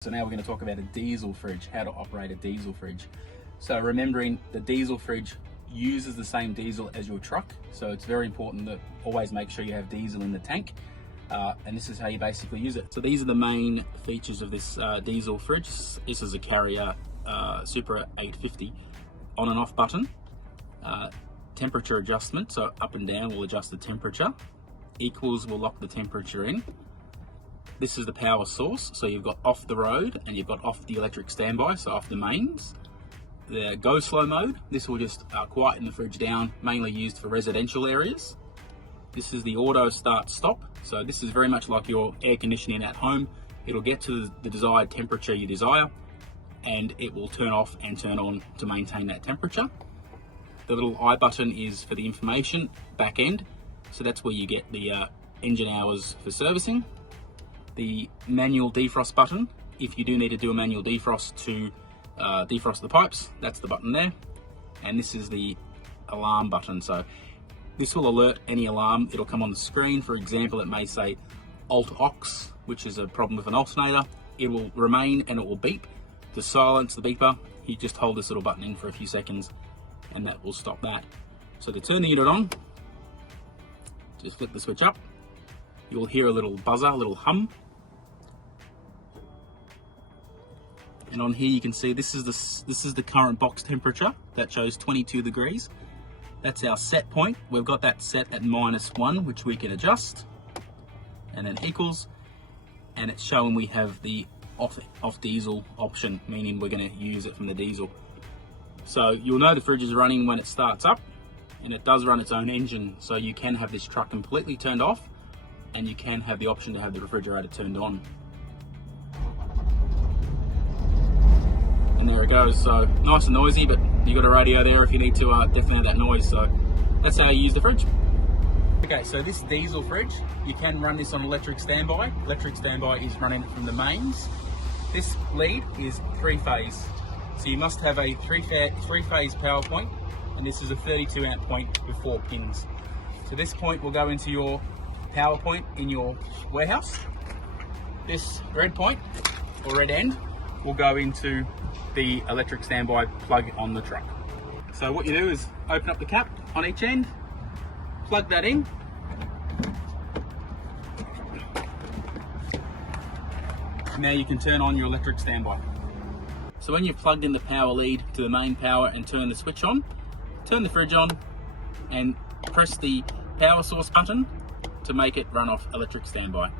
So now we're going to talk about a diesel fridge, how to operate a diesel fridge. So remembering the diesel fridge uses the same diesel as your truck, so it's very important that always make sure you have diesel in the tank, and this is how you basically use it. So these are the main features of this diesel fridge. This is a Carrier Super 850 on and off button, temperature adjustment, so up and down will adjust the temperature, equals will lock the temperature in. This is the power source, so you've got off the road and you've got off the electric standby, so off the mains. The go slow mode, this will just quieten the fridge down, mainly used for residential areas. This is the auto start stop, so this is very much like your air conditioning at home. It'll get to the desired temperature you desire and it will turn off and turn on to maintain that temperature. The little I button is for the information back end, so that's where you get the engine hours for servicing. The manual defrost button, if you do need to do a manual defrost to defrost the pipes, that's the button there. And this is the alarm button, so this will alert any alarm. It'll come on the screen. For example, it may say alt aux, which is a problem with an alternator. It will remain and it will beep. To silence the beeper, you just hold this little button in for a few seconds and that will stop that. So to turn the unit on, just flip the switch up. You'll hear a little buzzer, a little hum. And on here you can see this is the current box temperature that shows 22 degrees. That's our set point. We've got that set at -1, which we can adjust, and then equals, and it's showing we have the off diesel option, meaning we're going to use it from the diesel. So you'll know the fridge is running when it starts up, and it does run its own engine, so you can have this truck completely turned off and you can have the option to have the refrigerator turned on. And there it goes, so nice and noisy, but you got a radio there if you need to deafen out that noise, so that's how you use the fridge. Okay, so this diesel fridge, you can run this on electric standby. Electric standby is running from the mains. This lead is 3-phase, so you must have a three-phase power point, and this is a 32 amp point with 4 pins. So this point will go into your power point in your warehouse. This red point, or red end, will go into the electric standby plug on the truck. So what you do is open up the cap on each end, plug that in, now you can turn on your electric standby. So when you've plugged in the power lead to the main power and turn the switch on, turn the fridge on and press the power source button to make it run off electric standby.